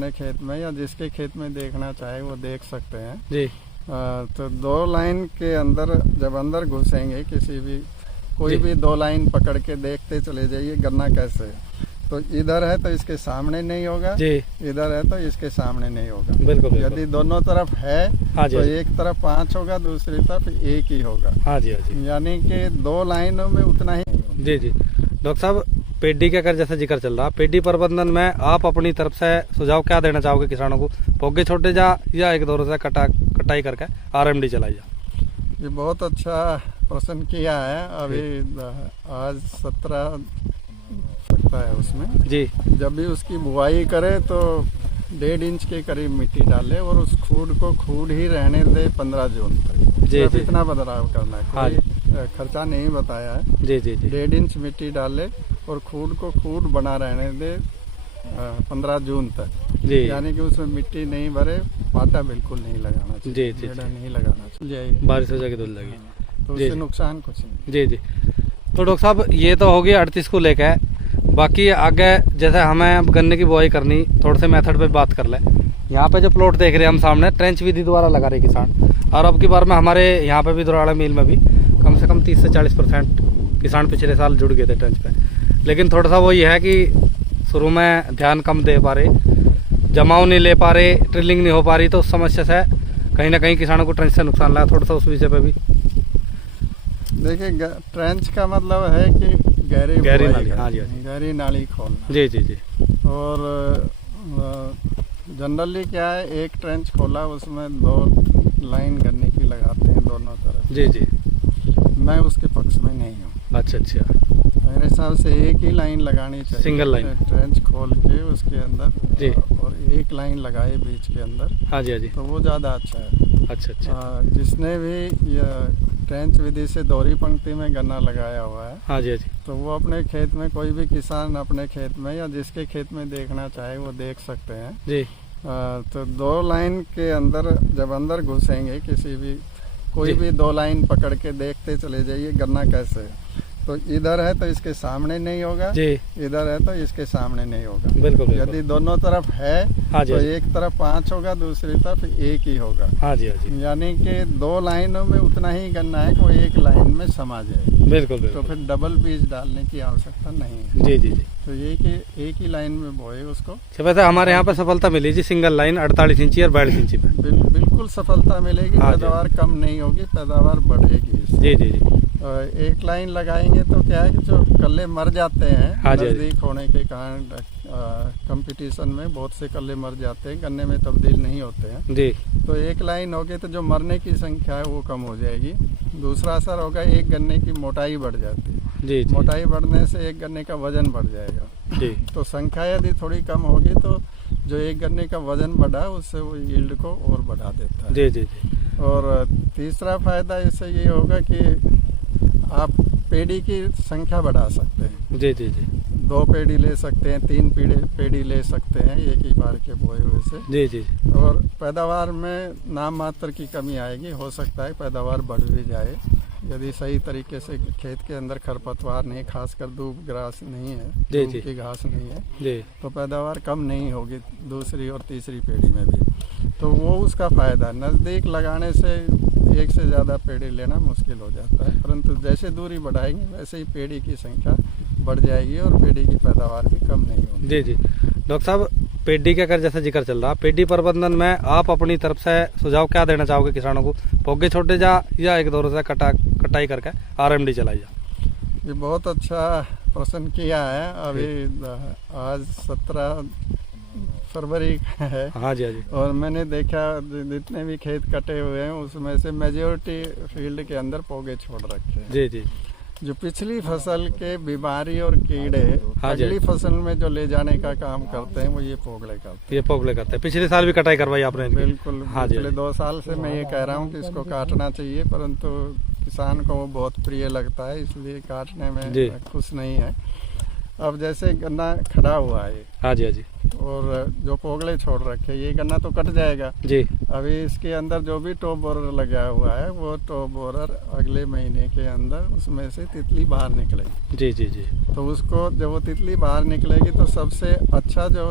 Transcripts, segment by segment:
अपने खेत में या जिसके खेत में देखना चाहे वो देख सकते हैं जी। तो 2 लाइन के अंदर जब अंदर घुसेंगे किसी भी कोई भी 2 लाइन पकड़ के देखते चले जाइए गन्ना कैसे है। तो इधर है तो इसके सामने नहीं होगा जी। इधर है तो इसके सामने नहीं होगा। बिल्कुल यदि दोनों तरफ है हाँ जी, तो हाँ जी। एक तरफ 5 होगा दूसरी तरफ 1 ही होगा। हाँ जी, हाँ जी। यानी कि 2 लाइनों में उतना ही नहीं होगा। जी जी। डॉक्टर साहब, पेडी का कर जैसा जिक्र चल रहा, पेडी प्रबंधन में आप अपनी तरफ से सुझाव क्या देना चाहोगे किसानों को? पोगे छोटे जा या एक दौर से कटाई करके RMD चलाई जा? ये बहुत अच्छा प्रश्न किया है। अभी आज 17 सकता है उसमें जी। जब भी उसकी बुआई करे तो 1.5 इंच के करीब मिट्टी डाले और उस खूड को खूड ही रहने दे 15 जून तक। जी, सिर्फ जी। इतना बदलाव करना है, हाँ कोई खर्चा नहीं बताया है। जी जी जी। 1.5 इंच मिट्टी डाले और खूड को खूड बना रहने दे 15 जून तक। जी। यानी कि उसमें मिट्टी नहीं भरे, पाटा बिल्कुल नहीं लगाना चाहिए, जी, जी, बेड़ा नहीं लगाना चाहिए। बारिश हो जाएगी धुल जाएगी। तो जी, उससे जी। नुकसान कुछ नहीं। जी जी। तो डॉक्टर साहब, ये तो हो गया 38 को लेकर। बाकी आगे जैसे हमें अब गन्ने की बुआई करनी, थोड़े से मेथड पे बात कर ले। यहाँ पे जो प्लॉट देख रहे हैं हम सामने, ट्रेंच विधि द्वारा लगा रहे किसान। और अब की बार में हमारे यहाँ पे भी दुराड़ा मिल में भी कम से कम 30 से 40% किसान पिछले साल जुड़ गए थे ट्रेंच पे। लेकिन थोड़ा सा वो ये है कि शुरू में ध्यान कम दे पा रहे, जमाव नहीं ले पा रहे, ड्रिलिंग नहीं हो पा रही, तो उस समस्या से कहीं ना कहीं किसानों को ट्रेंच से नुकसान लगा। थोड़ा सा उस विषय पे भी देखिए, ट्रेंच का मतलब है कि गहरी नाली। हाँ जी, हाँ जी। गहरी नाली खोलना। जी जी जी। और जनरली क्या है, एक ट्रेंच खोला उसमें 2 लाइन गन्ने की लगाते हैं दोनों तरफ। जी जी। मैं उसके पक्ष में नहीं हूँ। अच्छा अच्छा। मेरे हिसाब से एक ही लाइन लगानी चाहिए, सिंगल लाइन। ट्रेंच खोल के उसके अंदर जी। और एक लाइन लगाए बीच के अंदर, हाँ जी, हाँ जी। तो वो ज़्यादा अच्छा है। अच्छा अच्छा। जिसने भी ट्रेंच विधि से दोहरी पंक्ति में गन्ना लगाया हुआ है, हाँ जी, हाँ जी। तो वो अपने खेत में, कोई भी किसान अपने खेत में या जिसके खेत में देखना चाहे वो देख सकते हैं। जी। तो 2 लाइन के अंदर जब अंदर घुसेंगे किसी भी कोई जी। भी 2 लाइन पकड़ के देखते चले जाइए गन्ना कैसे है। तो इधर है तो इसके सामने नहीं होगा, जी। इधर है तो इसके सामने नहीं होगा। बिल्कुल यदि बिल्कुल। दोनों तरफ है हाँ जी, तो हाँ जी। एक तरफ 5 होगा दूसरी तरफ 1 ही होगा। हाँ जी, हाँ जी। यानी कि 2 लाइनों में उतना ही गन्ना है कि वो 1 लाइन में समा जाए। बिल्कुल तो बिल्कुल। फिर डबल बीज डालने की आवश्यकता नहीं है। जी जी जी। तो ये कि एक ही लाइन में बोए उसको। वैसे हमारे यहाँ पे सफलता मिली जी, सिंगल लाइन 48 इंची और 42 इंची पे। बिल्कुल सफलता मिलेगी। हाँ जी। पैदावार कम नहीं होगी, पैदावार बढ़ेगी इससे। जी जी जी। एक लाइन लगाएंगे तो क्या है कि जो कल्ले मर जाते हैं, हाँ जी, नजदीक होने के कारण कंपटीशन में बहुत से कल्ले मर जाते हैं, गन्ने में तब्दील नहीं होते हैं। जी। तो एक लाइन होगी तो जो मरने की संख्या है वो कम हो जाएगी। दूसरा असर होगा, एक गन्ने की मोटाई बढ़ जाती है। जी जी। मोटाई बढ़ने से एक गन्ने का वजन बढ़ जाएगा। जी। तो संख्या यदि थोड़ी कम होगी तो जो एक गन्ने का वजन बढ़ा उससे वो यील्ड को और बढ़ा देता है। जी जी जी। और तीसरा फायदा इससे ये होगा कि आप पेड़ी की संख्या बढ़ा सकते हैं। जी जी जी। 2 पेड़ी ले सकते हैं, 3 पेड़ी ले सकते हैं एक ही बार के बोए हुए से। जी जी। और पैदावार में नाम मात्र की कमी आएगी, हो सकता है पैदावार बढ़ भी जाए यदि सही तरीके से खेत के अंदर खरपतवार नहीं, खासकर दूब ग्रास नहीं है, जी, दूब जी। की घास नहीं है, जी। तो पैदावार कम नहीं होगी दूसरी और तीसरी पेड़ी में भी। तो वो उसका फायदा। नज़दीक लगाने से एक से ज़्यादा पेड़ी लेना मुश्किल हो जाता है, परंतु जैसे दूरी बढ़ाएंगे वैसे ही पेड़ी की संख्या बढ़ जाएगी और पेड़ी की पैदावार भी कम नहीं होगी। जी जी। डॉक्टर साहब, पेडी का कर जैसा जिक्र चल रहा, पेडी प्रबंधन में आप अपनी तरफ से सुझाव क्या देना चाहोगे किसानों को? पोगे छोटे जा या एक दौर से कटाई करके RMD चलाई जा? ये बहुत अच्छा प्रश्न किया है। अभी आज 17 फरवरी है। हाँ जी, हाँ जी। और मैंने देखा जितने भी खेत कटे हुए हैं उसमें से मेजोरिटी फील्ड के अंदर पोगे छोड़ रखे हैं। जी जी। जो पिछली फसल के बीमारी और कीड़े हाँ जी। अगली फसल में जो ले जाने का काम करते हैं वो ये पोगले करते ये पोगले करते हैं। पिछले साल भी कटाई करवाई आपने हैं। इनकी? बिल्कुल। हाँ जी, पिछले 2 साल से मैं ये कह रहा हूँ कि इसको काटना चाहिए, परंतु किसान को वो बहुत प्रिय लगता है, इसलिए काटने जी। में खुश नहीं है। अब जैसे गन्ना खड़ा हुआ है हाँ जी, हाँ जी और जो पोगले छोड़ रखे ये गन्ना तो कट जाएगा जी। अभी इसके अंदर जो भी टॉप बोरर लगा हुआ है वो टॉप बोरर अगले महीने के अंदर उसमें से तितली बाहर निकलेगी। जी जी जी। तो उसको जब वो तितली बाहर निकलेगी तो सबसे अच्छा जो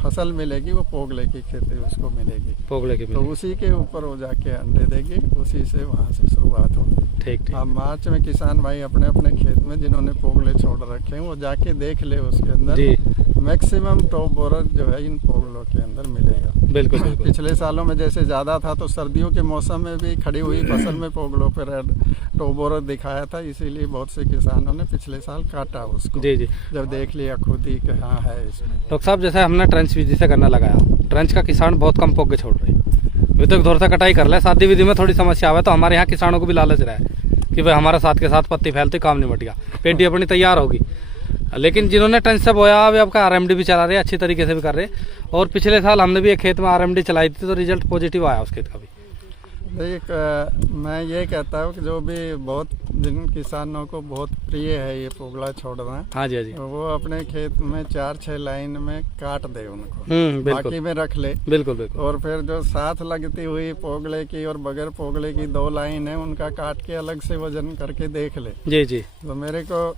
फसल मिलेगी वो पोगले की खेती उसको मिलेगी। पोगले की तो उसी के ऊपर वो जाके अंडे देगी, उसी से वहाँ से शुरुआत होगी। ठीक ठीक। अब मार्च में किसान भाई अपने अपने खेत में जिन्होंने पोगले छोड़ रखे हैं वो जाके देख ले उसके अंदर जी मैक्सिमम टॉप बोरर जो है इन पोगलों के अंदर मिलेगा। बिल्कुल बिल्कुल। पिछले सालों में जैसे ज़्यादा था तो सर्दियों के मौसम में भी खड़ी हुई फसल में पोगलों पर टॉप बोरर दिखाया था, इसीलिए बहुत से किसानों ने पिछले साल काटा उसको। जी जी। जब देख लिया खुद ही कि हाँ है इसमें। डॉक्टर साहब जैसे हमने ट्रेंच विधि से गन्ना लगाया, ट्रेंच का किसान बहुत कम पोग के छोड़ रहे हैं। अभी तक थोड़ा सा कटाई कर ले, शादी विधि में थोड़ी समस्या आवे तो हमारे यहाँ किसानों को भी लालच रहा है कि भाई हमारा साथ के साथ पत्ती फैलती काम नहीं मट गया, पेटी अपनी तैयार होगी। लेकिन जिन्होंने ट्रेंच से बोया वे आपका आरएमडी भी चला रहे हैं, अच्छी तरीके से भी कर रहे हैं। और पिछले साल हमने भी एक खेत में आरएमडी चलाई थी तो रिजल्ट पॉजिटिव आया उस खेत का भी। देख मैं ये कहता हूँ कि जो भी बहुत जिन किसानों को बहुत प्रिय है ये पोगला छोड़ना, हाँ जी हाँ जी, वो अपने खेत में 4-6 लाइन में काट दे उनको, बिल्कुल बाकी में रख ले। बिल्कुल बिल्कुल। और फिर जो साथ लगती हुई पोगले की और बगैर पोगले की 2 लाइन है उनका काट के अलग से वजन करके देख ले। जी जी तो मेरे को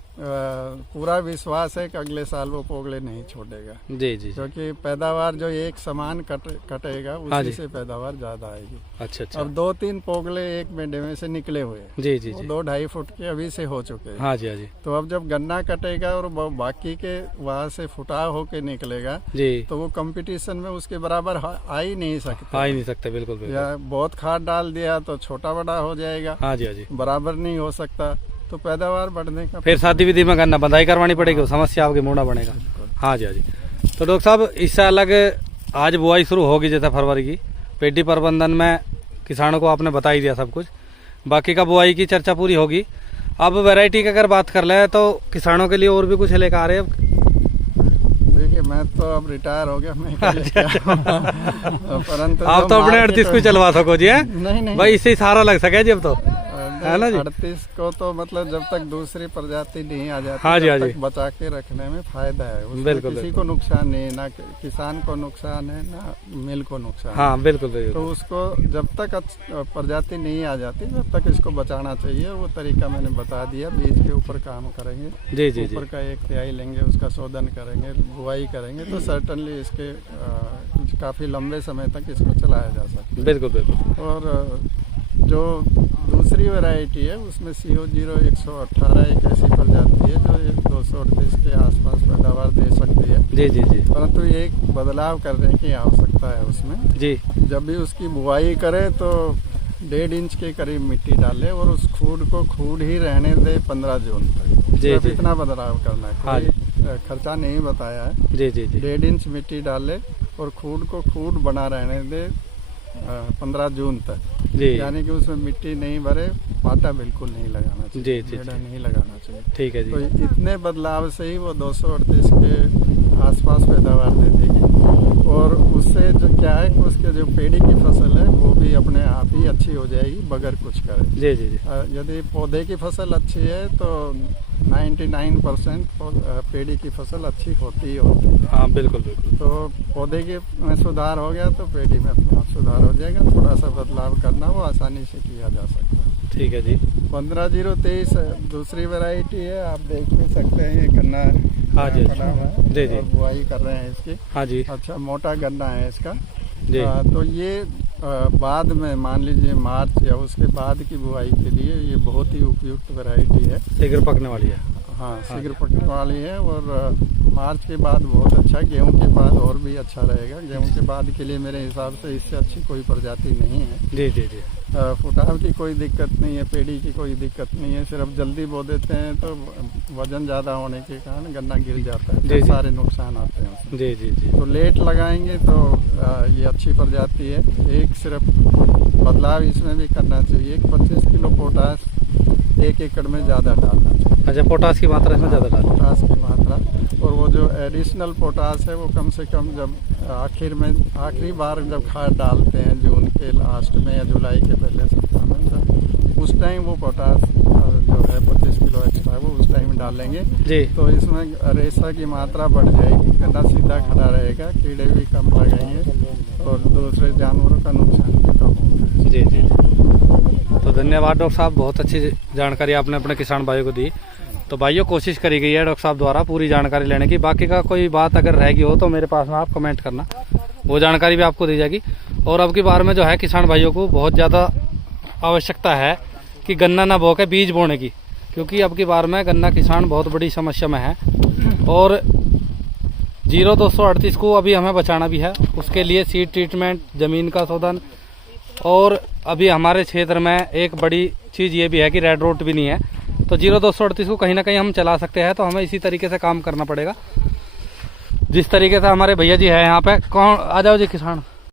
पूरा विश्वास है कि अगले साल वो पोगले नहीं छोड़ेगा, जी जी। क्योंकि पैदावार जो एक समान कटेगा उसी से पैदावार ज्यादा आएगी। अच्छा अच्छा। अब 2-3 पोगले एक मेढे में से निकले हुए हैं, जी जी जी। 2-2.5 फुट के अभी से हो चुके हैं। हाँ जी हाँ जी। तो अब जब गन्ना कटेगा और बाकी के वहाँ से फुटाव होके निकलेगा जी, तो वो कंपटीशन में उसके बराबर आ ही नहीं सकते। आ ही नहीं सकते, बिल्कुल बिल्कुल। या बहुत खाद डाल दिया तो छोटा बड़ा हो जाएगा, हाँ जी हाँ जी। बराबर नहीं हो सकता, तो पैदावार बढ़ने का फिर शादी विधि में गन्ना बंधाई करवानी पड़ेगी, समस्या आपकी मोड़ा बनेगा। हाँ जी हाँ जी। तो डॉक्टर साहब इससे अलग आज बुआई शुरू होगी जैसे फरवरी की, पेटी प्रबंधन में किसानों को आपने बता ही दिया सब कुछ, बाकी का बुआई की चर्चा पूरी होगी। अब वैरायटी की अगर बात कर ले तो किसानों के लिए और भी कुछ लेकर आ रहे हैं। देखिए मैं तो अब रिटायर हो गया, मैं परंतु आप तो अपने 38 को चलवा सको जी, है नहीं भाई, इससे सहारा लग सके जी अब तो, है ना जी। 38 को तो मतलब जब तक दूसरी प्रजाति नहीं आ जाती हाँ जी, हाँ तब जी। तक बचा के रखने में फायदा है, उसमें बिल्कुल, किसी को नुकसान नहीं है, ना किसान को नुकसान है ना मिल को नुकसान। हाँ बिल्कुल बिल्कुल। तो उसको जब तक प्रजाति नहीं आ जाती तब तक इसको बचाना चाहिए। वो तरीका मैंने बता दिया, बीज के ऊपर काम करेंगे, जी जी जी। ऊपर का 1 तिहाई लेंगे, उसका शोधन करेंगे, बुआई करेंगे तो सर्टनली इसके काफी लंबे समय तक इसको चलाया जा सकता है। बिल्कुल बिल्कुल। और जो दूसरी वैरायटी है उसमें CO0 118 एक ऐसी प्रजाति है जो 238 के आसपास पैदावार दे सकती है। जी जी जी। परंतु एक बदलाव करने की आवश्यकता है उसमें जी। जब भी उसकी बुआई करे तो 1.5 इंच के करीब मिट्टी डाले और उस खूड को खूड ही रहने दे 15 जून तक। जी जी। इतना बदलाव करना है, हाँ कोई खर्चा नहीं बताया है। जी जी जी। 1.5 इंच मिट्टी डाले और खूड को खूड बना रहने दे 15 जून तक। जी। यानी कि उसमें मिट्टी नहीं भरे, पाटा बिल्कुल नहीं लगाना चाहिए, जी जी बेड़ा नहीं लगाना चाहिए। ठीक है जी। तो इतने बदलाव से ही वो 238 के आसपास पैदावार दे देगी और उससे जो क्या है कि उसके जो पेड़ी की फसल है वो भी अपने आप ही अच्छी हो जाएगी बगैर कुछ करे। जी जी जी। यदि पौधे की फसल अच्छी है तो 99% पेड़ी की फसल अच्छी होती ही होती है। हाँ बिल्कुल बिल्कुल। तो पौधे के में सुधार हो गया तो पेड़ी में अपने आप सुधार हो जाएगा। थोड़ा सा बदलाव करना वो आसानी से किया जा सकता है। ठीक है जी। 15-0-23 दूसरी वैरायटी है, आप देख भी सकते हैं ये गन्ना हाँ जी पड़ा हुआ है जी जी। और बुआई कर रहे हैं इसकी। हाँ जी अच्छा मोटा गन्ना है इसका जी। तो ये बाद में मान लीजिए मार्च या उसके बाद की बुआई के लिए ये बहुत ही उपयुक्त वैरायटी है। शीघ्र पकने वाली है। हाँ शीघ्र पकने वाली है और मार्च के बाद बहुत अच्छा, गेहूं के बाद और भी अच्छा रहेगा। गेहूं के बाद के लिए मेरे हिसाब से इससे अच्छी कोई प्रजाति नहीं है। जी जी जी। फुटाव की कोई दिक्कत नहीं है, पेड़ी की कोई दिक्कत नहीं है, सिर्फ जल्दी बो देते हैं तो वजन ज़्यादा होने के कारण गन्ना गिर जाता है, जी, सारे नुकसान आते हैं उसमें। जी जी जी। तो लेट लगाएंगे तो ये अच्छी प्रजाति है। एक सिर्फ बदलाव इसमें भी करना चाहिए, 25 किलो पोटास 1 एकड़ में ज़्यादा डालना चाहिए। अच्छा पोटास की मात्रा इसमें ज़्यादा डाल। पोटास की मात्रा, और वो जो एडिशनल पोटास है वो कम से कम जब आखिरी बार जब खाद डालते हैं जून के लास्ट में या जुलाई के पहले सप्ताह में, तो उस टाइम वो पोटास जो है 25 किलो एक्स्ट्रा, वो उस टाइम डालेंगे जी। तो इसमें रेशा की मात्रा बढ़ जाएगी, गन्ना सीधा खड़ा रहेगा, कीड़े भी कम लगेंगे और दूसरे जानवरों का नुकसान भी कम होगा। जी जी। तो धन्यवाद डॉक्टर साहब, बहुत अच्छी जानकारी आपने अपने किसान भाइयों को दी। तो भाइयों कोशिश करी गई है डॉक्टर साहब द्वारा पूरी जानकारी लेने की। बाकी का कोई बात अगर रहेगी हो तो मेरे पास में आप कमेंट करना, वो जानकारी भी आपको दी जाएगी। और अब की बार में जो है किसान भाइयों को बहुत ज़्यादा आवश्यकता है कि गन्ना ना बो के बीज बोने की, क्योंकि अब की बार में गन्ना किसान बहुत बड़ी समस्या में है और 0238 को अभी हमें बचाना भी है। उसके लिए सीड ट्रीटमेंट, ज़मीन का शोधन, और अभी हमारे क्षेत्र में एक बड़ी चीज़ ये भी है कि रेड रोट भी नहीं है, तो 0238 को कहीं ना कहीं हम चला सकते हैं। तो हमें इसी तरीके से काम करना पड़ेगा जिस तरीके से हमारे भैया जी है यहाँ पे। कौन आ जाओ जी किसान।